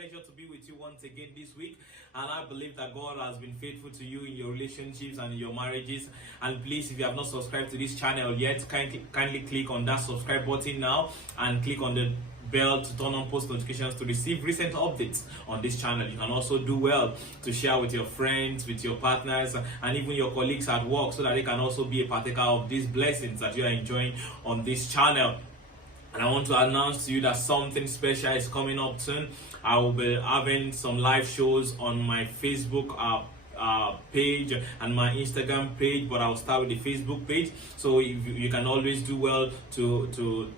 pleasure to be with you once again this week, and I believe that God has been faithful to you in your relationships and in your marriages. And please, if you have not subscribed to this channel yet, kindly click on that subscribe button now and click on the bell to turn on post notifications to receive recent updates on this channel. You can also do well to share with your friends, with your partners, and even your colleagues at work, so that they can also be a partaker of these blessings that you are enjoying on this channel. And I want to announce to you that something special is coming up soon. I will be having some live shows on my Facebook page and my Instagram page, but I'll start with the Facebook page. So you can always do well to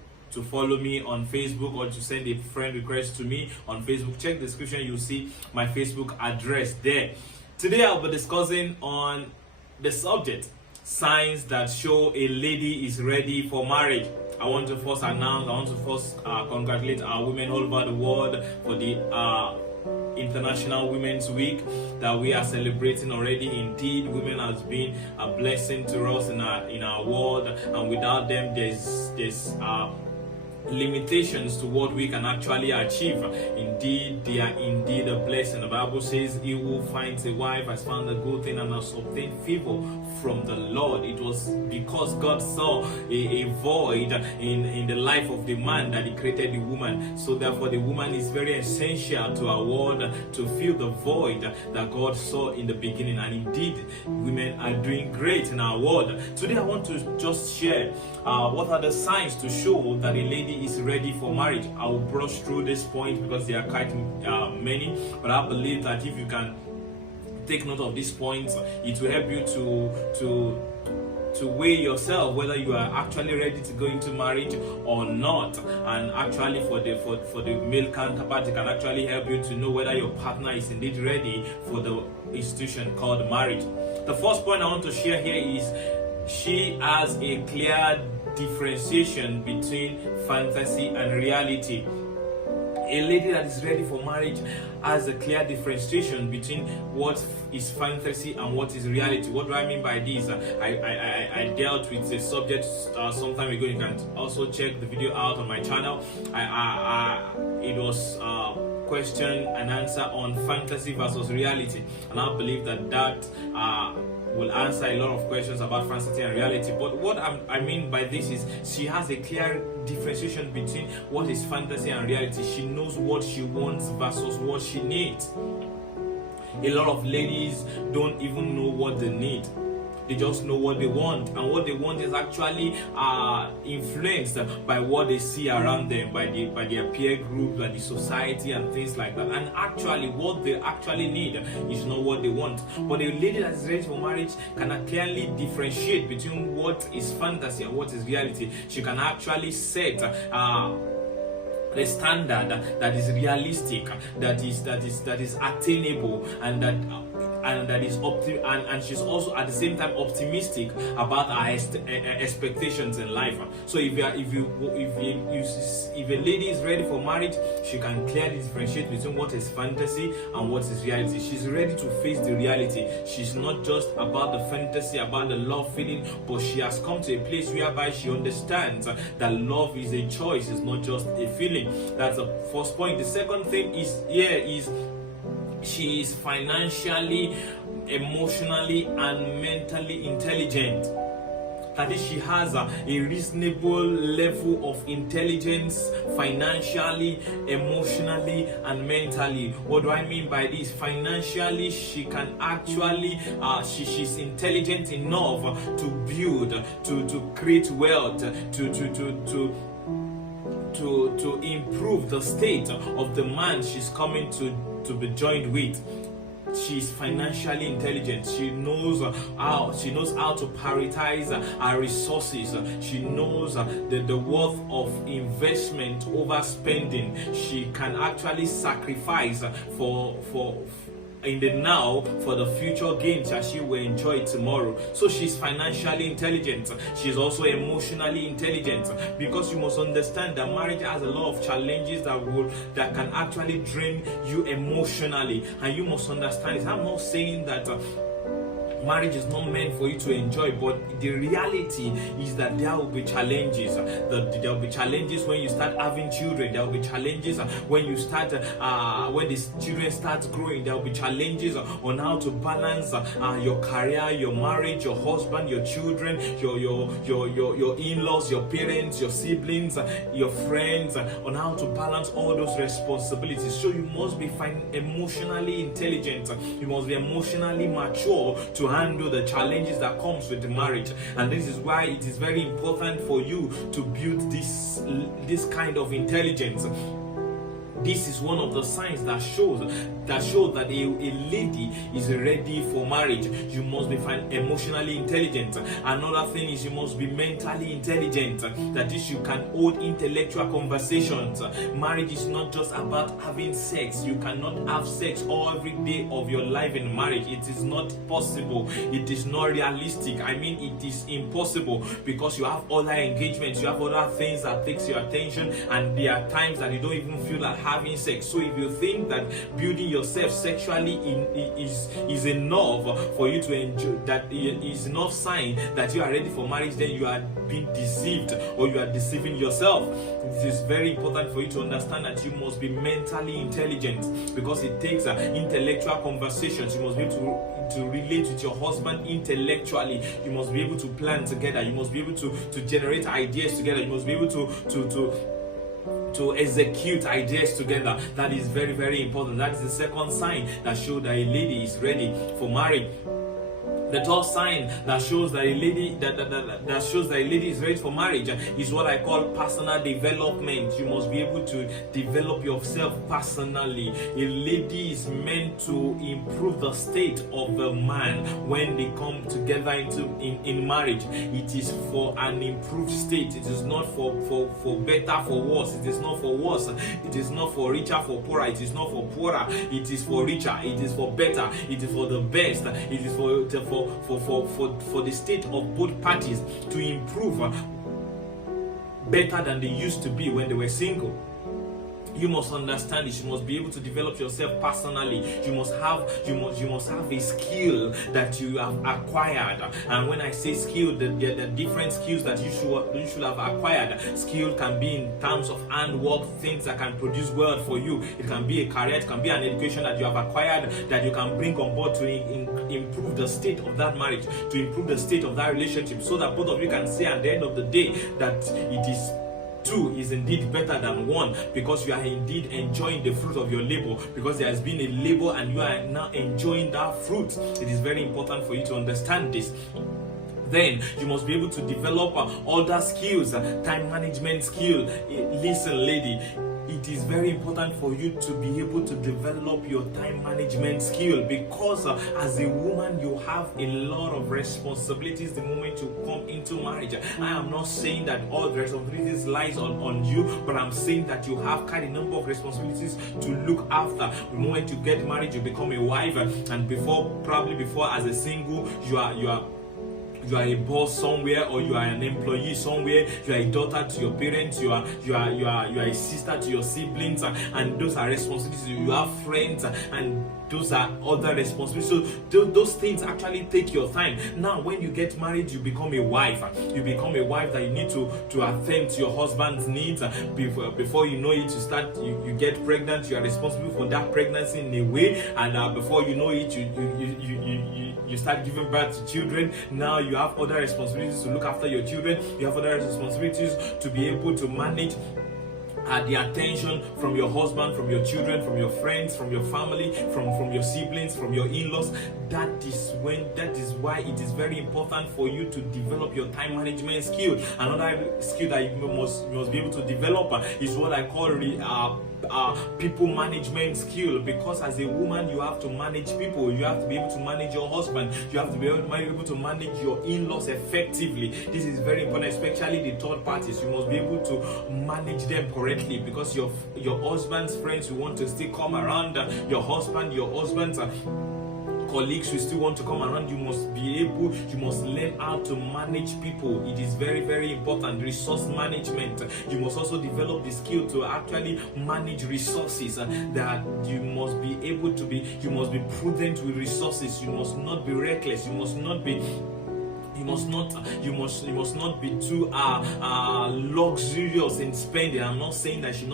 follow me on Facebook or to send a friend request to me on Facebook. Check the description, you'll see my Facebook address there. Today I'll be discussing on the subject, signs that show a lady is ready for marriage. I want to first congratulate our women all over the world for the International Women's Week that we are celebrating already. Indeed, women has been a blessing to us in our world, and without them there's limitations to what we can actually achieve. Indeed, they are indeed a blessing. The Bible says, he who finds a wife has found a good thing and has obtained favor from the Lord. It was because God saw a void in the life of the man that he created the woman. So therefore the woman is very essential to our world to fill the void that God saw in the beginning. And indeed, women are doing great in our world. Today I want to just share what are the signs to show that a lady is ready for marriage. I will brush through this point because there are quite many, but I believe that if you can take note of these points, it will help you to weigh yourself whether you are actually ready to go into marriage or not. And actually for the male counterpart, it can actually help you to know whether your partner is indeed ready for the institution called marriage. The first point I want to share here is she has a clear differentiation between fantasy and reality. A lady that is ready for marriage has a clear differentiation between what is fantasy and what is reality. What do I mean by this? I dealt with the subject some time ago. You can also check the video out on my channel. It was question and answer on fantasy versus reality, and I believe that will answer a lot of questions about fantasy and reality. But what I mean by this is she has a clear differentiation between what is fantasy and reality. She knows what she wants versus what she needs. A lot of ladies don't even know what they need. They just know what they want, and what they want is actually influenced by what they see around them, by their peer group, by the society and things like that. And actually what they actually need is not what they want. But a lady that is ready for marriage can clearly differentiate between what is fantasy and what is reality. She can actually set the standard that is realistic, that is attainable, and that is and she's also at the same time optimistic about her expectations in life. So if a lady is ready for marriage, she can clearly differentiate between what is fantasy and what is reality. She's ready to face the reality. She's not just about the fantasy, about the love feeling, but she has come to a place whereby she understands that love is a choice, it's not just a feeling. That's the first point. The second thing is she is financially, emotionally, and mentally intelligent. That is, she has a reasonable level of intelligence financially, emotionally, and mentally. What do I mean by this? Financially, she can actually, she's intelligent enough to build, to create wealth, to improve the state of the man she's coming to be joined with. She's financially intelligent. She knows how to prioritize her resources. She knows the worth of investment over spending. She can actually sacrifice for in the now for the future gains that she will enjoy tomorrow. So she's financially intelligent. She's also emotionally intelligent, because you must understand that marriage has a lot of challenges that can actually drain you emotionally, and you must understand it. I'm not saying that Marriage is not meant for you to enjoy, but the reality is that there will be challenges. There will be challenges when you start having children. There will be challenges when you start, when the children start growing. There will be challenges on how to balance your career, your marriage, your husband, your children, your in-laws, your parents, your siblings, your friends, on how to balance all those responsibilities. So you must be emotionally intelligent. You must be emotionally mature to handle the challenges that comes with the marriage. And this is why it is very important for you to build this kind of intelligence. This is one of the signs that shows that a lady is ready for marriage. You must be emotionally intelligent. Another thing is you must be mentally intelligent. That is, you can hold intellectual conversations. Marriage is not just about having sex. You cannot have sex every day of your life in marriage. It is not possible. It is not realistic. I mean, it is impossible, because you have other engagements, you have other things that takes your attention, and there are times that you don't even feel like having sex. So if you think that building yourself sexually is enough for you to enjoy, that is enough sign that you are ready for marriage, then you are being deceived, or you are deceiving yourself. It is very important for you to understand that you must be mentally intelligent, because it takes intellectual conversations. You must be able to relate with your husband intellectually. You must be able to plan together. You must be able to generate ideas together. You must be able to execute ideas together. That is very, very important. That is the second sign that shows that a lady is ready for marriage. The third sign that shows that a lady is ready for marriage is what I call personal development. You must be able to develop yourself personally. A lady is meant to improve the state of the man when they come together in marriage. It is for an improved state. It is not for better, for worse. It is not for worse. It is not for richer, for poorer. It is not for poorer. It is for richer. It is for better. It is for the best. It is for the state of both parties to improve better than they used to be when they were single. You must understand this. You must be able to develop yourself personally. You must have a skill that you have acquired. And when I say skill, the different skills that you should have acquired. Skill can be in terms of handwork, things that can produce wealth for you. It can be a career, it can be an education that you have acquired that you can bring on board to improve the state of that marriage, to improve the state of that relationship, so that both of you can say at the end of the day that it is two is indeed better than one, because you are indeed enjoying the fruit of your labor, because there has been a labor and you are now enjoying that fruit. It is very important for you to understand this. Then you must be able to develop other skills, time management skill. Listen, lady, it is very important for you to be able to develop your time management skill, because as a woman you have a lot of responsibilities the moment you come into marriage. I am not saying that all the responsibilities lies on you, but I'm saying that you have quite a number of responsibilities to look after. The moment you get married, you become a wife, and before as a single, you are a boss somewhere, or you are an employee somewhere. You are a daughter to your parents. You are a sister to your siblings, and those are responsibilities. You have friends, and those are other responsibilities. So those things actually take your time. Now, when you get married, you become a wife. You become a wife that you need to attend to your husband's needs. Before you know it, you get pregnant. You are responsible for that pregnancy in a way, and before you know it, you start giving birth to children. Now you have other responsibilities to look after your children. You have other responsibilities to be able to manage the attention from your husband, from your children, from your friends, from your family, from your siblings, from your in-laws. That is why it is very important for you to develop your time management skill. Another skill that you must be able to develop is what I call people management skill, because as a woman you have to manage people. You have to be able to manage your husband. You have to be able to manage your in-laws effectively. This is very important, especially the third parties. You must be able to manage them correctly, because your husband's friends will want to still come around. Your husband's colleagues will still want to come around. You must learn how to manage people. It is very, very important. Resource management. You must also develop the skill to actually manage resources. That you must be able to be, you must be prudent with resources. You must not be reckless. You must not be too luxurious in spending. I'm not saying that you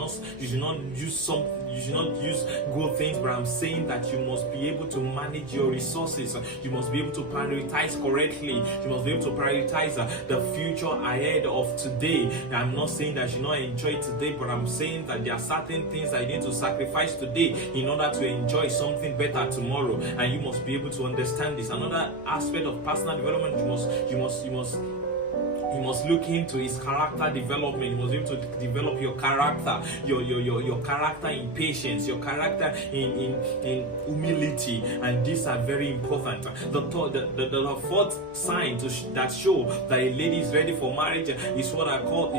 should not use good things, but I'm saying that you must be able to manage your resources. You must be able to prioritize correctly. You must be able to prioritize the future ahead of today. I'm not saying that you should not enjoy today, but I'm saying that there are certain things that you need to sacrifice today in order to enjoy something better tomorrow, and you must be able to understand this. Another aspect of personal development, you must look into is character development. You must be able to develop your character, your character in patience, your character in humility, and these are very important. The fourth sign that show that a lady is ready for marriage is what I call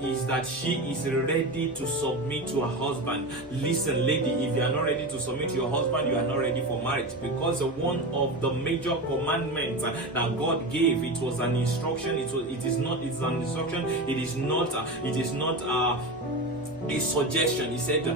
is that she is ready to submit to her husband. Listen, lady, if you are not ready to submit to your husband, you are not ready for marriage, because one of the major commandments that God gave, it was an instruction. It's an instruction. It is not a suggestion. He said,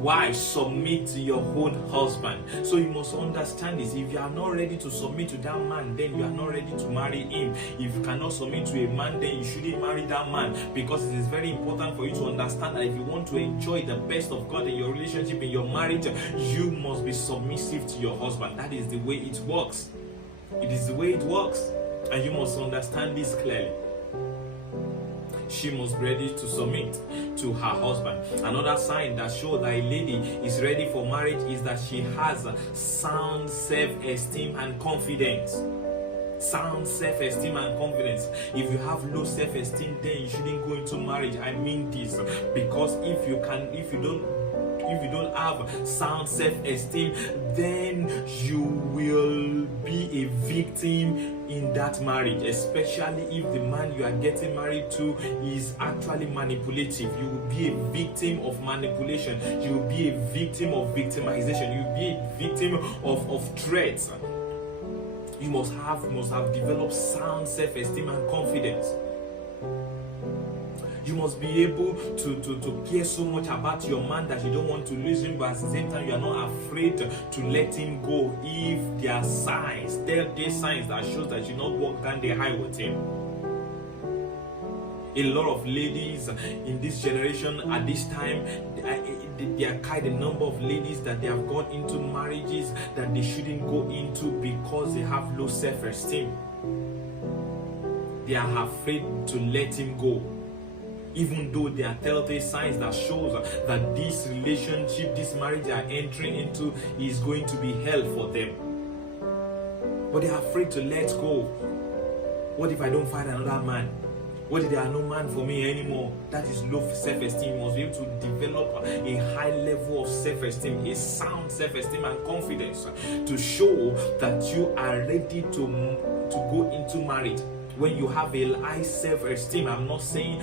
wives, submit to your own husband. So you must understand this. If you are not ready to submit to that man, then you are not ready to marry him. If you cannot submit to a man, then you shouldn't marry that man, because it is very important for you to understand that if you want to enjoy the best of God in your relationship, in your marriage, you must be submissive to your husband. That is the way it works. It is the way it works. And you must understand this clearly. She must be ready to submit to her husband. Another sign that shows that a lady is ready for marriage is that she has sound self-esteem and confidence. Sound self-esteem and confidence. If you have low self-esteem, then you shouldn't go into marriage. I mean this, because if you don't have sound self-esteem, then you will be a victim in that marriage, especially if the man you are getting married to is actually manipulative. You will be a victim of manipulation. You will be a victim of victimization. You will be a victim of threats. You must have developed sound self-esteem and confidence. You must be able to care so much about your man that you don't want to lose him, but at the same time you are not afraid to let him go if there are signs, telltale signs that shows that you not walk down the aisle with him. A lot of ladies in this generation at this time, they are quite a number of ladies that they have gone into marriages that they shouldn't go into because they have low self-esteem. They are afraid to let him go, even though there are telltale signs that shows that this relationship, this marriage they are entering into is going to be hell for them. But they are afraid to let go. What if I don't find another man? What if there are no man for me anymore? That is low self-esteem. You must be able to develop a high level of self-esteem, a sound self-esteem and confidence to show that you are ready to go into marriage. When you have a high self-esteem, I'm not saying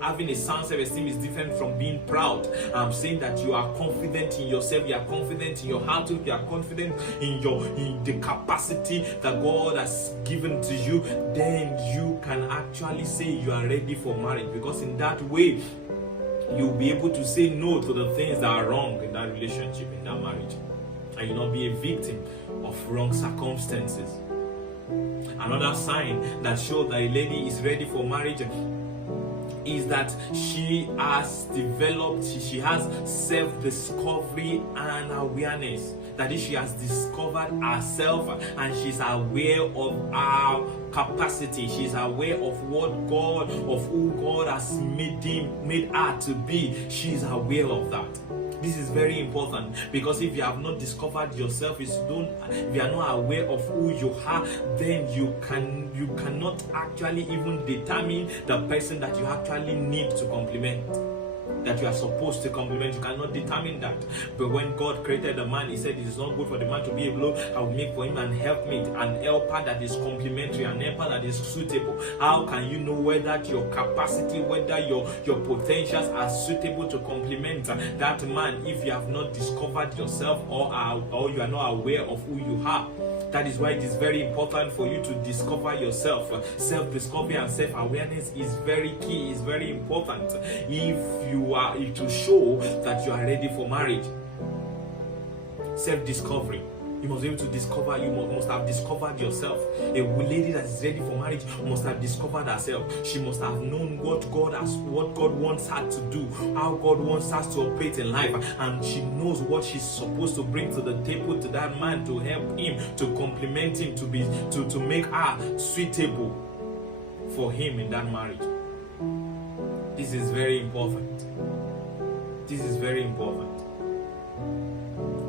having a sound self-esteem is different from being proud. I'm saying that you are confident in yourself, you are confident in your outlook, you are confident in the capacity that God has given to you. Then you can actually say you are ready for marriage, because in that way you'll be able to say no to the things that are wrong in that relationship, in that marriage, and you'll not be a victim of wrong circumstances. Another sign that shows that a lady is ready for marriage is that she has self-discovery and awareness. That is, she has discovered herself and she's aware of her capacity. She's aware of who God has made her to be. She's aware of that. This is very important, because if you have not discovered yourself, if you are not aware of who you are, then you cannot actually even determine the person that you actually need to complement, that you are supposed to complement. You cannot determine that. But when God created the man, He said it is not good for the man to be alone. I will make for him an helpmate, an helper that is complementary, an helper that is suitable. How can you know whether your capacity, whether your potentials are suitable to complement that man if you have not discovered yourself or you are not aware of who you are? That is why it is very important for you to discover yourself. Self-discovery and self-awareness is very key, is very important if you are to show that you are ready for marriage. Self-discovery. You must be able to discover, you must have discovered yourself. A lady that is ready for marriage must have discovered herself. She must have known what God wants her to do, how God wants us to operate in life, and she knows what she's supposed to bring to the table to that man to help him, to complement him, to make her suitable for him in that marriage. This is very important. This is very important.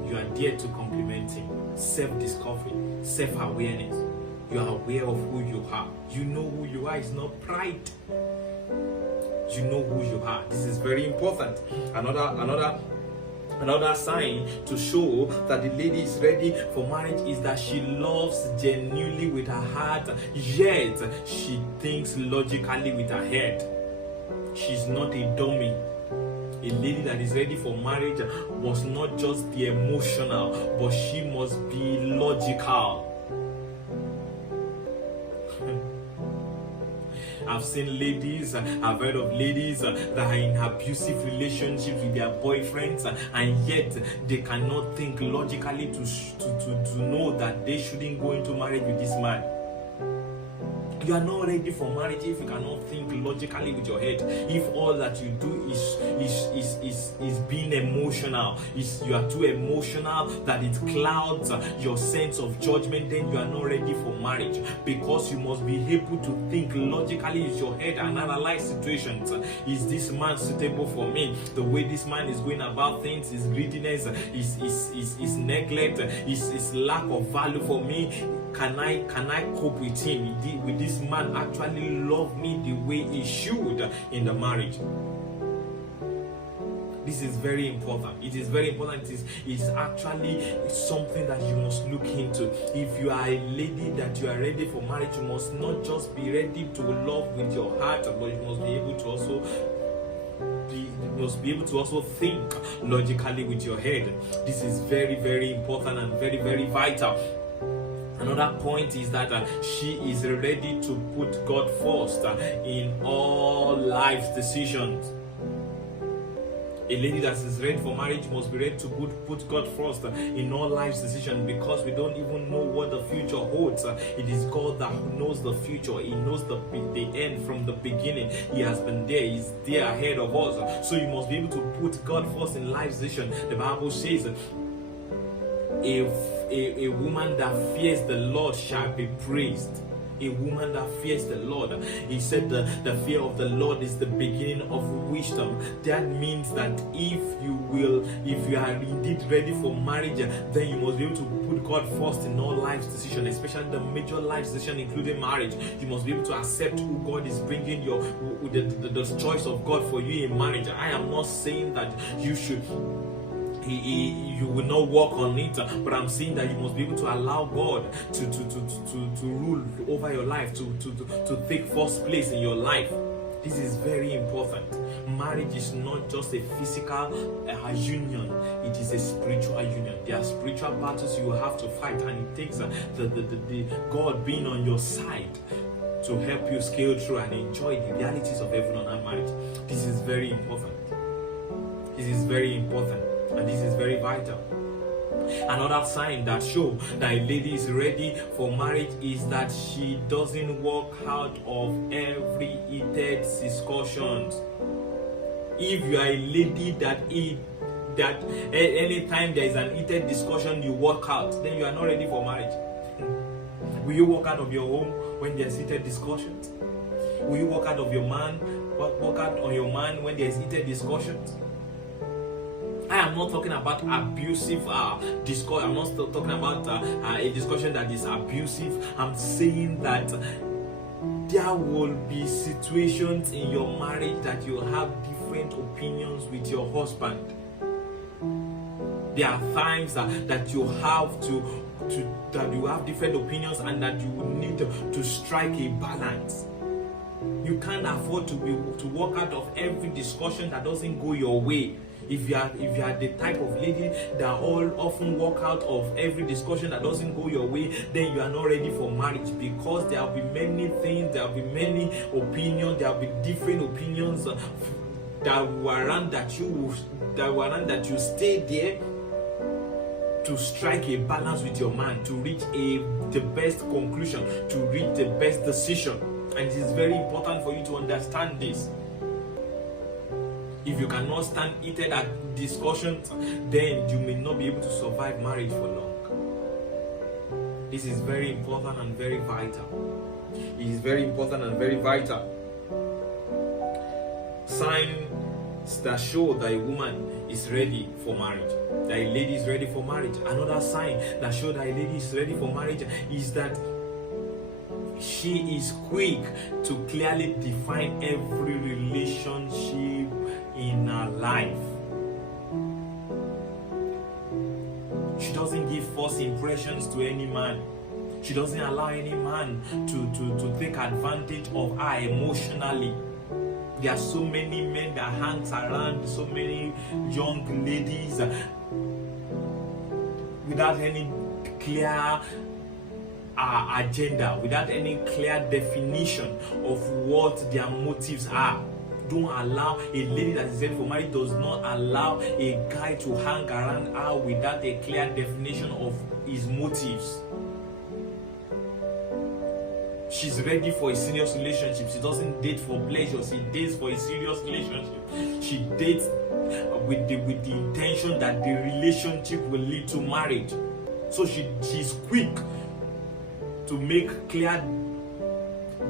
You are there to complement him. Self-discovery, self-awareness. You are aware of who you are. You know who you are. It's not pride. You know who you are. This is very important. Another sign to show that the lady is ready for marriage is that she loves genuinely with her heart, yet she thinks logically with her head. She's not a dummy. A lady that is ready for marriage must not just be emotional, but she must be logical. I've seen ladies, I've heard of ladies that are in abusive relationships with their boyfriends, and yet they cannot think logically to know that they shouldn't go into marriage with this man. You are not ready for marriage if you cannot think logically with your head. If all that you do is being emotional, you are too emotional that it clouds your sense of judgment, then you are not ready for marriage, because you must be able to think logically with your head and analyze situations. Is this man suitable for me? The way this man is going about things, his greediness, his neglect, his lack of value for me. Can I cope with him? Will this man actually love me the way he should in the marriage? This is very important. It is very important. It's actually something that you must look into. If you are a lady that you are ready for marriage, you must not just be ready to love with your heart, but you must be able to also think logically with your head. This is very, very important and very, very vital. Another point is that she is ready to put God first in all life decisions. A lady that is ready for marriage must be ready to put God first in all life's decisions, because we don't even know what the future holds. It is God that knows the future. He knows the end from the beginning. He has been there. He's there ahead of us. So you must be able to put God first in life's decision. The Bible says, if a woman that fears the Lord shall be praised. A woman that fears the Lord. He said the fear of the Lord is the beginning of wisdom. That means that if you are indeed ready for marriage, then you must be able to put God first in all life's decisions, especially the major life decision, including marriage. You must be able to accept who God is bringing the choice of God for you in marriage. I am not saying that you should you will not work on it, but I'm saying that you must be able to allow God to rule over your life, to take first place in your life. This is very important. Marriage is not just a physical union, it is a spiritual union. There are spiritual battles you will have to fight, and it takes the God being on your side to help you scale through and enjoy the realities of heaven on our marriage. This is very important. This is very important. And this is very vital. Another sign that shows that a lady is ready for marriage is that she doesn't walk out of every heated discussion. If you are a lady that anytime there is an heated discussion you walk out, then you are not ready for marriage. Will you walk out of your home when there is heated discussions? Will you walk out of your man? Walk out on your man when there is heated discussions? I am not talking about abusive discussion. I'm not talking about a discussion that is abusive. I'm saying that there will be situations in your marriage that you have different opinions with your husband. There are times that you have that you have different opinions, and that you will need to strike a balance. You can't afford to walk out of every discussion that doesn't go your way. If you are the type of lady that often walk out of every discussion that doesn't go your way, then you are not ready for marriage, because there will be many things, there will be many opinions, there will be different opinions that warrant that you stay there to strike a balance with your man, to reach the best conclusion, to reach the best decision. And it is very important for you to understand this. If you cannot stand heated discussions, then you may not be able to survive marriage for long. This is very important and very vital. It is very important and very vital. Signs that show that a woman is ready for marriage, that a lady is ready for marriage. Another sign that shows that a lady is ready for marriage is that she is quick to clearly define every relationship in her life. She doesn't give false impressions to any man. She doesn't allow any man to take advantage of her emotionally. There are so many men that hangs around so many young ladies without any clear agenda, without any clear definition of what their motives are. Don't allow a lady that is ready for marriage, does not allow a guy to hang around her without a clear definition of his motives. She's ready for a serious relationship. She doesn't date for pleasure. She dates for a serious relationship. She dates with the intention that the relationship will lead to marriage. So she's quick to make clear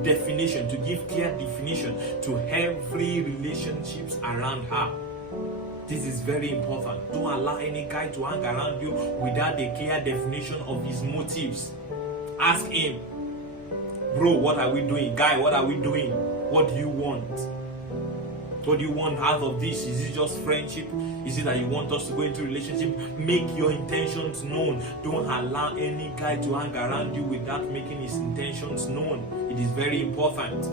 definition, to give clear definition to every relationships around her. This is very important. Don't allow any guy to hang around you without a clear definition of his motives. Ask him, bro, what are we doing? Guy, what are we doing? What do you want? What do you want out of this? Is it just friendship? Is it that you want us to go into a relationship? Make your intentions known. Don't allow any guy to hang around you without making his intentions known. It is very important.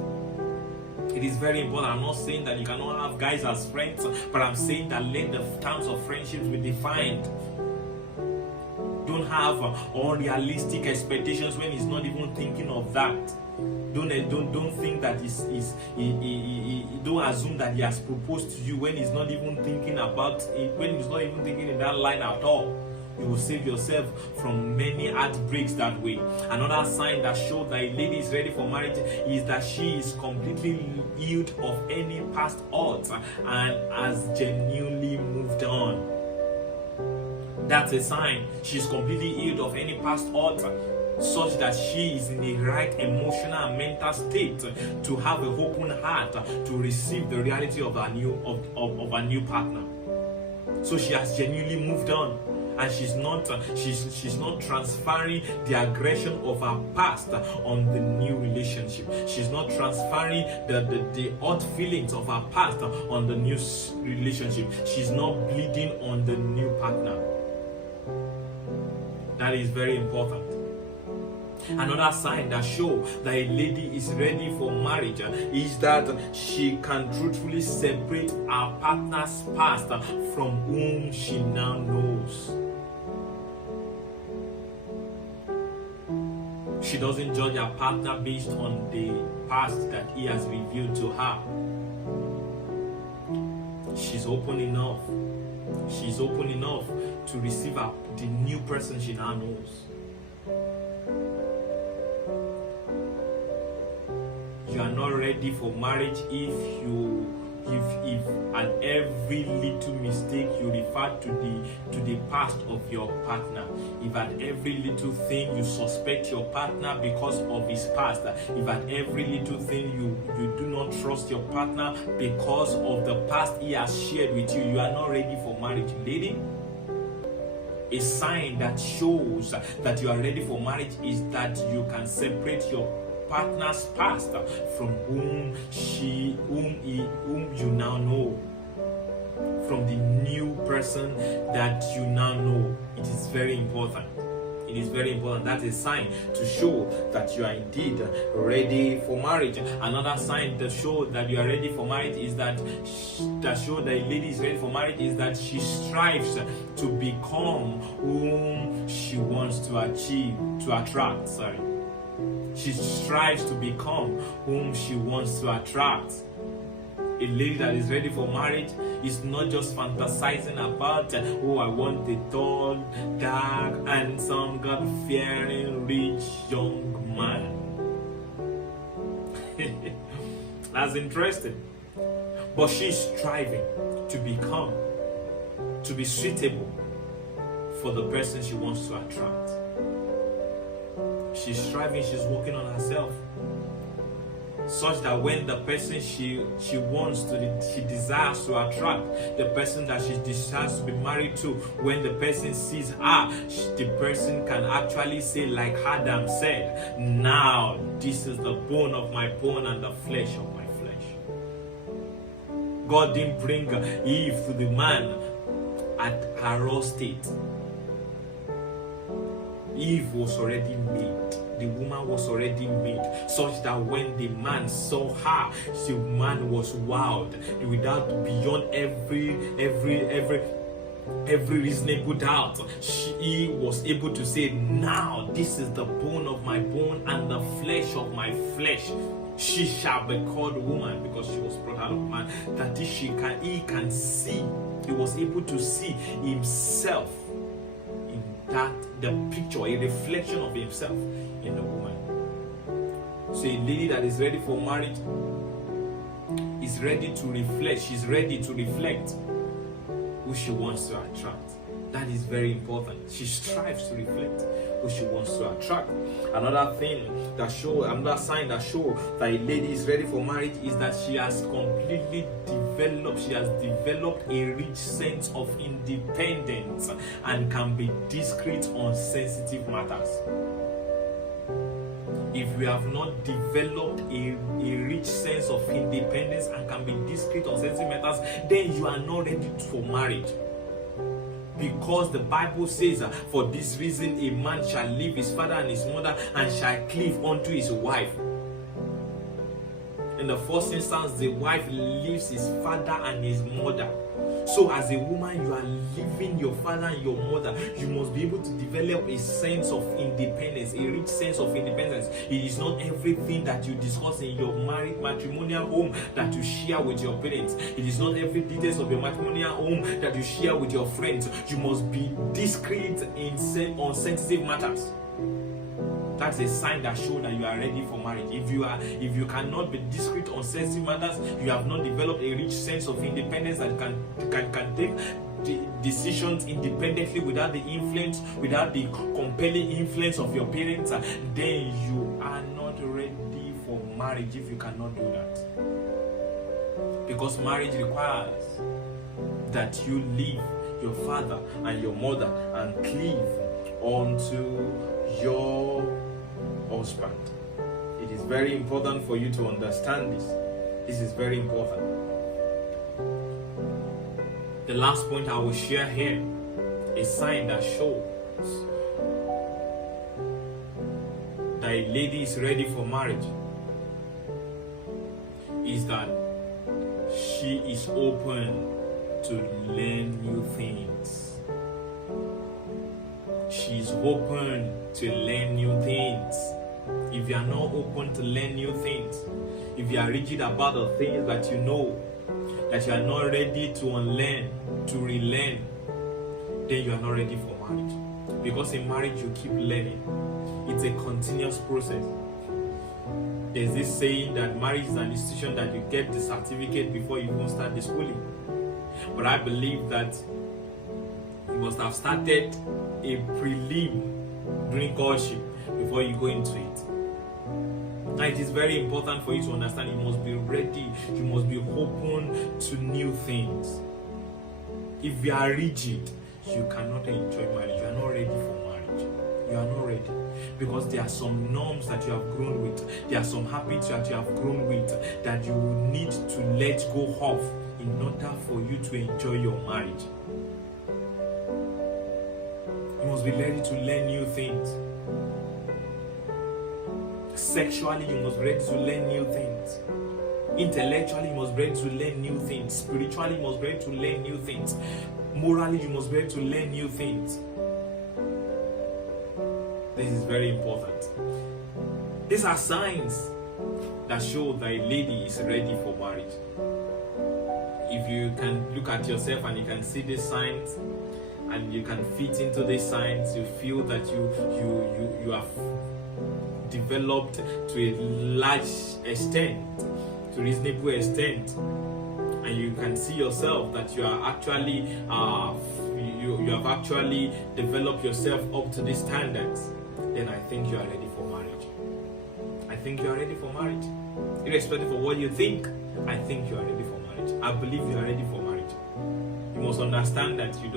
It is very important. I'm not saying that you cannot have guys as friends, but I'm saying that let the terms of friendships be defined. Don't have unrealistic expectations when he's not even thinking of that. Don't think that don't assume that he has proposed to you when he's not even thinking about it, when he's not even thinking in that line at all. You will save yourself from many heartbreaks that way. Another sign that shows that a lady is ready for marriage is that she is completely healed of any past hurts and has genuinely moved on. That's a sign she's completely healed of any past hurt, such that she is in the right emotional and mental state to have an open heart to receive the reality of her new partner. So she has genuinely moved on, and she's not transferring the aggression of her past on the new relationship. She's not transferring the hurt feelings of her past on the new relationship. She's not bleeding on the new partner. That is very important. Another sign that shows that a lady is ready for marriage is that she can truthfully separate her partner's past from whom she now knows. She doesn't judge her partner based on the past that he has revealed to her. She's open enough. She's open enough to receive the new person she now knows. You are not ready for marriage if at every little mistake you refer to the past of your partner. If at every little thing you suspect your partner because of his past. If at every little thing you do not trust your partner because of the past he has shared with you, you are not ready for marriage, lady. A sign that shows that you are ready for marriage is that you can separate your partner's past from whom you now know, from the new person that you now know. It is very important. It is very important. That's a sign to show that you are indeed ready for marriage. Another sign to show that you are ready for marriage is that show that a lady is ready for marriage is that she strives to become whom she wants to attract. She strives to become whom she wants to attract. A lady that is ready for marriage is not just fantasizing about, oh, I want a tall, dark, handsome, God-fearing, rich, young man. That's interesting. But she's striving to be suitable for the person she wants to attract. She's striving, she's working on herself, such that when the person she desires to attract, the person that she desires to be married to, when the person sees her, the person can actually say, like Adam said, now this is the bone of my bone and the flesh of my flesh. God didn't bring Eve to the man at her raw state. Eve was already made. The woman was already made, such that when the man saw her, the man was wowed, without beyond every reasonable doubt. He was able to say, now this is the bone of my bone and the flesh of my flesh. She shall be called woman, because she was brought out of man. That he can see. He was able to see himself in that, the picture, a reflection of himself in the woman. So a lady that is ready for marriage is ready to reflect. She's ready to reflect who she wants to attract. That is very important. She strives to reflect who she wants to attract. Another sign that shows that a lady is ready for marriage is that she has developed a rich sense of independence and can be discreet on sensitive matters. If you have not developed a rich sense of independence and can be discreet on sensitive matters, then you are not ready for marriage. Because the Bible says, for this reason a man shall leave his father and his mother and shall cleave unto his wife. In the first instance, the wife leaves his father and his mother. So as a woman, you are leaving your father and your mother. You must be able to develop a sense of independence, a rich sense of independence. It is not everything that you discuss in your matrimonial home that you share with your parents. It is not every details of your matrimonial home that you share with your friends. You must be discreet on sensitive matters. That's a sign that shows that you are ready for marriage. If you cannot be discreet on sensitive matters, you have not developed a rich sense of independence that can take decisions independently without the compelling influence of your parents, then you are not ready for marriage if you cannot do that. Because marriage requires that you leave your father and your mother and cleave onto your husband. It is very important for you to understand this. This is very important. The last point I will share here, a sign that shows that a lady is ready for marriage, is that she is open to learn new things. She is open to learn new things. If you are not open to learn new things, if you are rigid about the things that you know, that you are not ready to unlearn, to relearn, then you are not ready for marriage. Because in marriage you keep learning. It's a continuous process. There's this saying that marriage is an institution that you get the certificate before you even start the schooling. But I believe that you must have started a prelim during courtship before you go into it. Now it is very important for you to understand you must be ready, you must be open to new things. If you are rigid, you cannot enjoy marriage. You are not ready for marriage. You are not ready. Because there are some norms that you have grown with, there are some habits that you have grown with that you need to let go of in order for you to enjoy your marriage. You must be ready to learn new things. Sexually, you must be ready to learn new things. Intellectually, you must be ready to learn new things. Spiritually, you must be ready to learn new things. Morally, you must be ready to learn new things. This is very important. These are signs that show that a lady is ready for marriage. if you can look at yourself and you can see these signs, and you can fit into these signs, you feel that you have developed to a large extent, to reasonable extent, and you can see yourself that you are actually you have actually developed yourself up to these standards, then I think you are ready for marriage. I think you are ready for marriage. Irrespective of what you think, I think you are ready for marriage. I believe you are ready for marriage. You must understand that you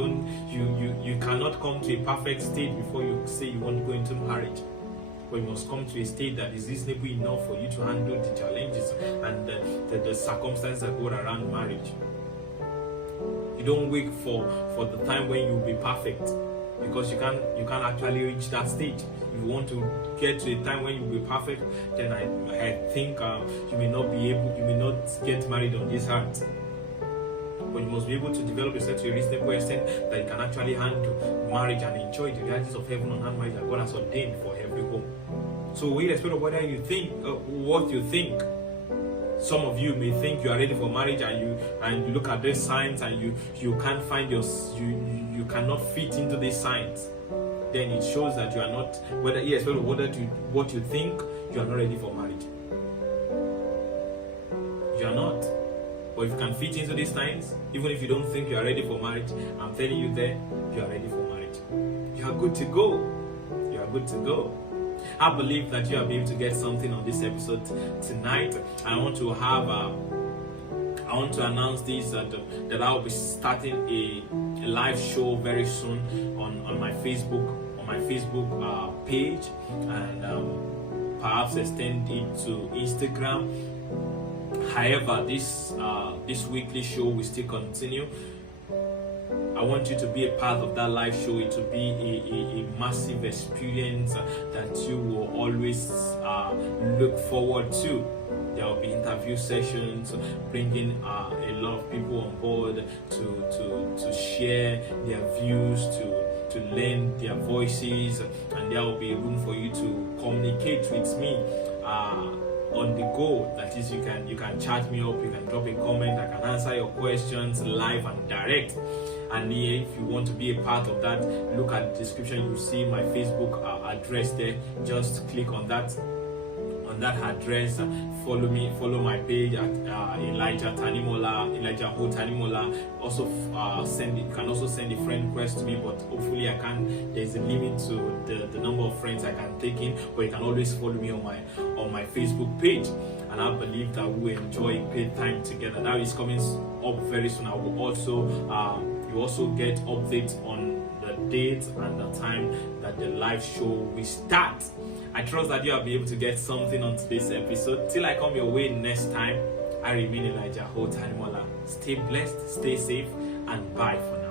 cannot come to a perfect state before you say you want to go into marriage. But you must come to a state that is reasonable enough for you to handle the challenges and the circumstances that go around marriage. You don't wait for the time when you will be perfect, because you can't actually reach that stage. If you want to get to a time when you will be perfect, then I think you may not get married on this earth. But you must be able to develop yourself to a reasonable extent that you can actually handle marriage and enjoy the realities of heaven on earth, marriage that God has ordained for every home. So irrespective of whether you think what you think, some of you may think you are ready for marriage, and you look at these signs and you can't find you cannot fit into these signs. Then it shows that you are not, whether irrespective of what you think, you are not ready for marriage. You are not. But if you can fit into these signs, even if you don't think you are ready for marriage, I'm telling you there, you are ready for marriage. You are good to go. You are good to go. I believe that you will be able to get something on this episode tonight. I want to announce this that I will be starting a live show very soon on my Facebook page, and perhaps extend it to Instagram. However, this weekly show will still continue. I want you to be a part of that live show. It will be a massive experience that you will always look forward to. There will be interview sessions, bringing a lot of people on board to share their views, to lend their voices, and there will be room for you to communicate with me on the go. That is, you can chat me up, you can drop a comment, I can answer your questions live and direct. And if you want to be a part of that, look at the description. You see my Facebook address there. Just click on that address. Follow me. Follow my page at Elijah Tanimola. Also you can also send a friend request to me, but hopefully I can. There's a limit to the number of friends I can take in, but you can always follow me on my Facebook page. And I believe that we will enjoy a great time together. That is coming up very soon. I will also you also get updates on the date and the time that the live show will start. I trust that you will be able to get something on today's episode. Till I come your way next time, I remain Elijah Tanimola. Stay blessed, stay safe, and bye for now.